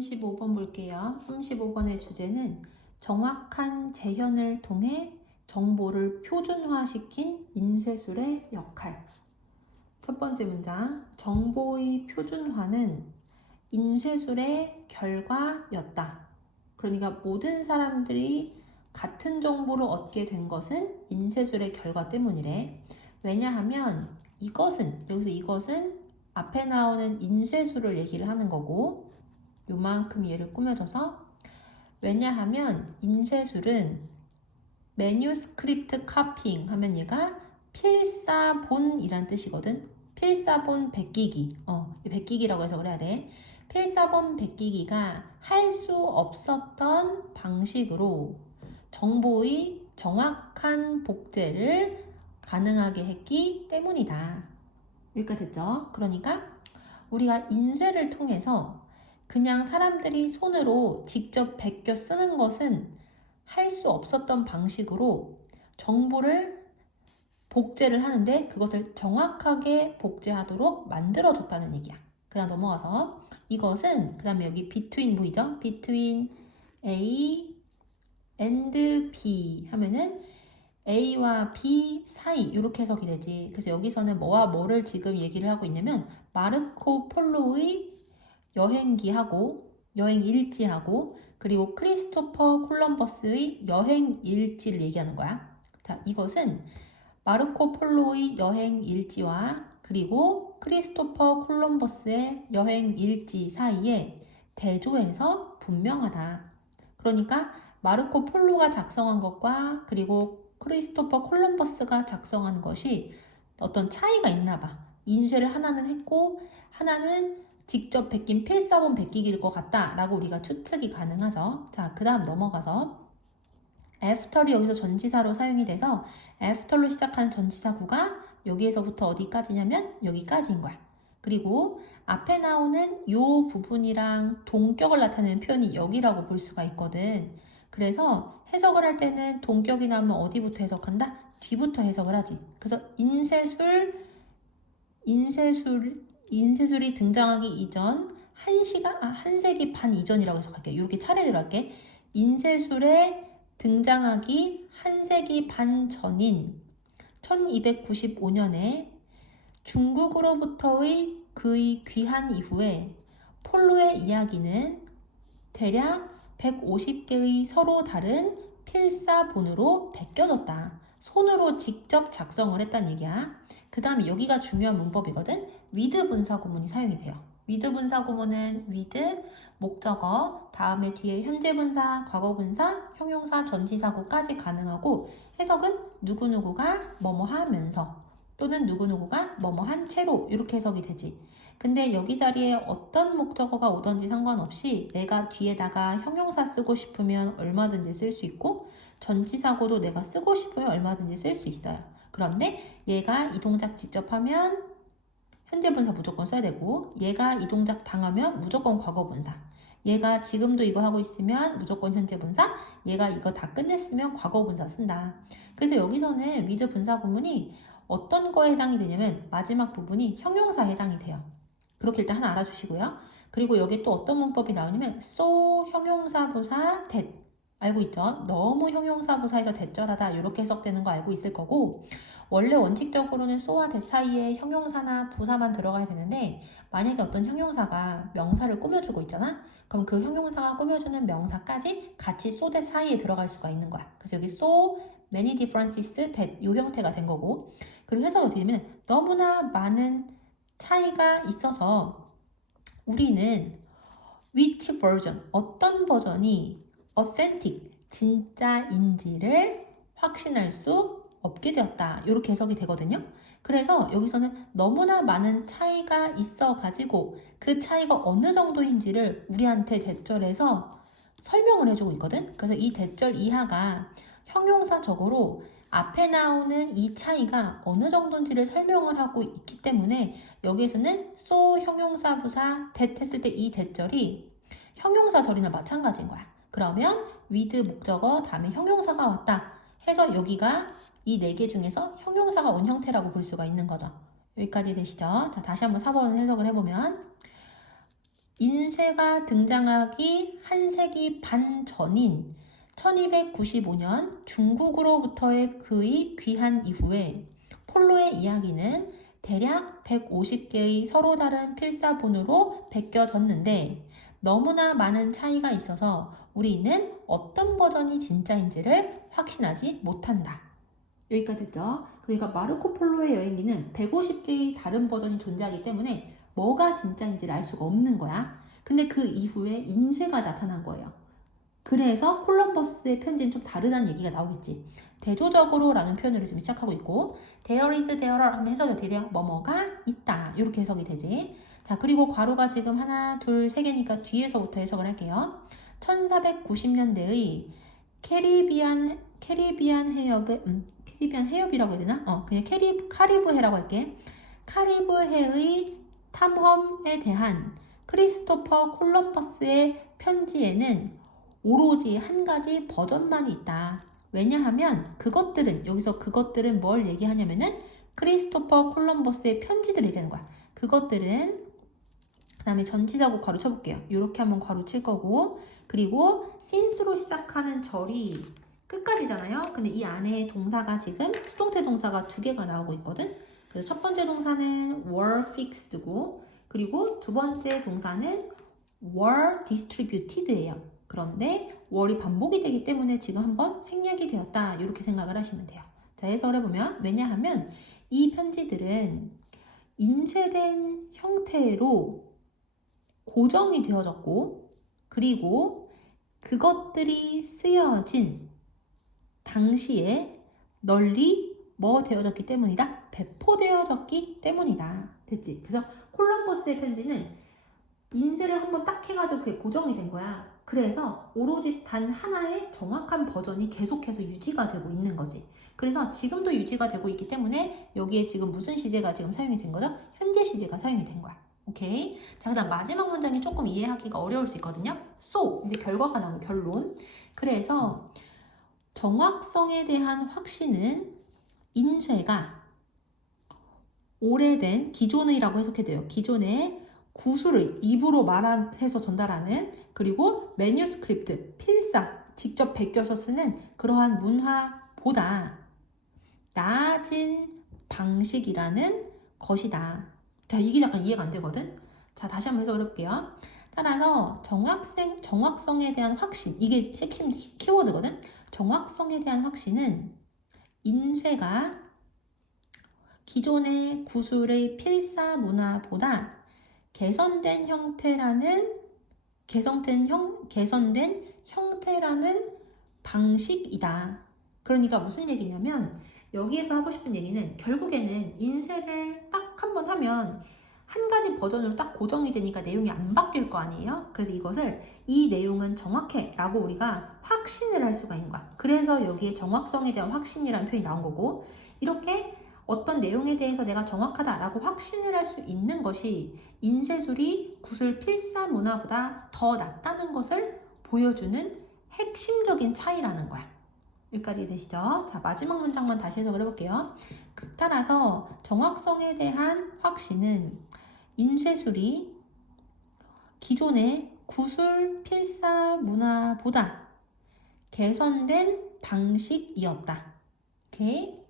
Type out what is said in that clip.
35번 볼게요. 35번의 주제는 정확한 재현을 통해 정보를 표준화시킨 인쇄술의 역할. 첫 번째 문장, 정보의 표준화는 인쇄술의 결과였다. 그러니까 모든 사람들이 같은 정보를 얻게 된 것은 인쇄술의 결과 때문이래. 왜냐하면 여기서 이것은 앞에 나오는 인쇄술을 얘기를 하는 거고, 요만큼 얘를 꾸며줘서, 왜냐하면 인쇄술은 매뉴스크립트 카피잉 하면 얘가 필사본이란 뜻이거든. 필사본 베끼기. 베끼기라고 해석을 해야 돼. 필사본 베끼기가 할 수 없었던 방식으로 정보의 정확한 복제를 가능하게 했기 때문이다. 여기까지 됐죠? 그러니까 우리가 인쇄를 통해서 그냥 사람들이 손으로 직접 베껴 쓰는 것은 할 수 없었던 방식으로 정보를 복제를 하는데 그것을 정확하게 복제하도록 만들어줬다는 얘기야. 그냥 넘어가서 이것은 그 다음에 여기 between 보이죠? between A and B 하면은 A와 B 사이 이렇게 해석이 되지. 그래서 여기서는 뭐와 뭐를 지금 얘기를 하고 있냐면 마르코 폴로의 여행기하고 여행 일지하고 그리고 크리스토퍼 콜럼버스의 여행 일지를 얘기하는 거야. 자, 이것은 마르코 폴로의 여행 일지와 그리고 크리스토퍼 콜럼버스의 여행 일지 사이에 대조해서 분명하다. 그러니까 마르코 폴로가 작성한 것과 그리고 크리스토퍼 콜럼버스가 작성한 것이 어떤 차이가 있나 봐. 인쇄를 하나는 했고 하나는 직접 베낀 필사본 베끼기일 것 같다라고 우리가 추측이 가능하죠. 자, 그 다음 넘어가서 after이 여기서 전치사로 사용이 돼서 after로 시작하는 전치사구가 여기에서부터 어디까지냐면 여기까지인 거야. 그리고 앞에 나오는 요 부분이랑 동격을 나타내는 표현이 여기라고 볼 수가 있거든. 그래서 해석을 할 때는 동격이 나오면 어디부터 해석한다? 뒤부터 해석을 하지. 그래서 인쇄술이 등장하기 이전 한 세기 반 이전이라고 해석할게. 이렇게 차례대로 할게. 인쇄술의 등장하기 한 세기 반 전인 1295년에 중국으로부터의 그의 귀한 이후에 폴로의 이야기는 대략 150개의 서로 다른 필사본으로 베껴졌다. 손으로 직접 작성을 했다는 얘기야. 그 다음에 여기가 중요한 문법이거든. with 분사구문이 사용이 돼요. with 분사구문은 with, 목적어, 다음에 뒤에 현재분사, 과거분사, 형용사, 전치사구까지 가능하고 해석은 누구누구가 뭐뭐 하면서 또는 누구누구가 뭐뭐 한 채로 이렇게 해석이 되지. 근데 여기 자리에 어떤 목적어가 오든지 상관없이 내가 뒤에다가 형용사 쓰고 싶으면 얼마든지 쓸 수 있고 전치사구도 내가 쓰고 싶으면 얼마든지 쓸 수 있어요. 그런데 얘가 이 동작 직접 하면 현재분사 무조건 써야 되고 얘가 이 동작 당하면 무조건 과거분사, 얘가 지금도 이거 하고 있으면 무조건 현재분사, 얘가 이거 다 끝냈으면 과거분사 쓴다. 그래서 여기서는 with 분사 구문이 어떤 거에 해당이 되냐면 마지막 부분이 형용사에 해당이 돼요. 그렇게 일단 하나 알아주시고요. 그리고 여기 또 어떤 문법이 나오냐면 so 형용사 부사 that 알고 있죠? 너무 형용사 부사에서 대절하다 이렇게 해석되는 거 알고 있을 거고 원래 원칙적으로는 so와 that 사이에 형용사나 부사만 들어가야 되는데 만약에 어떤 형용사가 명사를 꾸며주고 있잖아? 그럼 그 형용사가 꾸며주는 명사까지 같이 so that 사이에 들어갈 수가 있는 거야. 그래서 여기 so many differences that 이 형태가 된 거고 그리고 해석이 어떻게 되면 너무나 많은 차이가 있어서 우리는 which version, 어떤 버전이 authentic, 진짜인지를 확신할 수 없게 되었다. 이렇게 해석이 되거든요. 그래서 여기서는 너무나 많은 차이가 있어가지고 그 차이가 어느 정도인지를 우리한테 대절해서 설명을 해주고 있거든. 그래서 이 대절 이하가 형용사적으로 앞에 나오는 이 차이가 어느 정도인지를 설명을 하고 있기 때문에 여기에서는 so 형용사 부사 that 했을 때 이 대절이 형용사절이나 마찬가지인 거야. 그러면 with 목적어 다음에 형용사가 왔다 해서 여기가 이 네 개 중에서 형용사가 온 형태라고 볼 수가 있는 거죠. 여기까지 되시죠? 자, 다시 한번 4번 해석을 해보면 인쇄가 등장하기 한 세기 반 전인 1295년 중국으로부터의 그의 귀한 이후에 폴로의 이야기는 대략 150개의 서로 다른 필사본으로 베껴졌는데 너무나 많은 차이가 있어서 우리는 어떤 버전이 진짜인지를 확신하지 못한다. 여기까지 됐죠? 그러니까 마르코 폴로의 여행기는 150개의 다른 버전이 존재하기 때문에 뭐가 진짜인지를 알 수가 없는 거야. 근데 그 이후에 인쇄가 나타난 거예요. 그래서 콜럼버스의 편지는 좀 다르다는 얘기가 나오겠지. 대조적으로 라는 표현으로 지금 시작하고 있고 there is, there are 하면 해석이 어떻게 돼요? 뭐뭐가 있다. 이렇게 해석이 되지. 자, 그리고 괄호가 지금 하나, 둘, 세 개니까 뒤에서부터 해석을 할게요. 1490년대의 캐리비안 해협의 캐리비안 해협이라고 해야 되나? 그냥 카리브해라고 할게. 카리브해의 탐험에 대한 크리스토퍼 콜럼버스의 편지에는 오로지 한 가지 버전만 있다. 왜냐하면 여기서 그것들은 뭘 얘기하냐면은 크리스토퍼 콜럼버스의 편지들을 얘기하는 거야. 그것들은 그 다음에 전치사고 괄호 쳐볼게요. 이렇게 한번 괄호 칠 거고 그리고 since로 시작하는 절이 끝까지잖아요. 근데 이 안에 동사가 지금 수동태 동사가 두 개가 나오고 있거든. 그래서 첫 번째 동사는 were fixed고 그리고 두 번째 동사는 were distributed예요. 그런데 were이 반복이 되기 때문에 지금 한번 생략이 되었다. 이렇게 생각을 하시면 돼요. 자, 해석을 해보면 왜냐하면 이 편지들은 인쇄된 형태로 고정이 되어졌고 그리고 그것들이 쓰여진 당시에 널리 되어졌기 때문이다? 배포되어졌기 때문이다. 됐지? 그래서 콜럼버스의 편지는 인쇄를 한번 딱 해가지고 그게 고정이 된 거야. 그래서 오로지 단 하나의 정확한 버전이 계속해서 유지가 되고 있는 거지. 그래서 지금도 유지가 되고 있기 때문에 여기에 지금 무슨 시제가 지금 사용이 된 거죠? 현재 시제가 사용이 된 거야. 오케이. 자, 그 다음 마지막 문장이 조금 이해하기가 어려울 수 있거든요. So, 이제 결과가 나오는 결론. 그래서 정확성에 대한 확신은 인쇄가 오래된 기존의라고 해석해도 돼요. 기존의 구술의 입으로 말해서 전달하는 그리고 매뉴스크립트, 필사, 직접 베껴서 쓰는 그러한 문화보다 낮은 방식이라는 것이다. 자, 이게 약간 이해가 안 되거든? 자, 다시 한번 해석을 해볼게요. 따라서 정확성에 대한 확신, 이게 핵심 키워드거든? 정확성에 대한 확신은 인쇄가 기존의 구술의 필사 문화보다 개선된 형태라는 방식이다. 그러니까 무슨 얘기냐면 여기에서 하고 싶은 얘기는 결국에는 인쇄를 딱 한 번 하면 한 가지 버전으로 딱 고정이 되니까 내용이 안 바뀔 거 아니에요? 그래서 이 내용은 정확해 라고 우리가 확신을 할 수가 있는 거야. 그래서 여기에 정확성에 대한 확신이라는 표현이 나온 거고 이렇게 어떤 내용에 대해서 내가 정확하다라고 확신을 할 수 있는 것이 인쇄술이 구술 필사 문화보다 더 낫다는 것을 보여주는 핵심적인 차이라는 거야. 여기까지 되시죠? 자, 마지막 문장만 다시 해석을 해볼게요. 따라서 정확성에 대한 확신은 인쇄술이 기존의 구술 필사 문화보다 개선된 방식이었다. 오케이?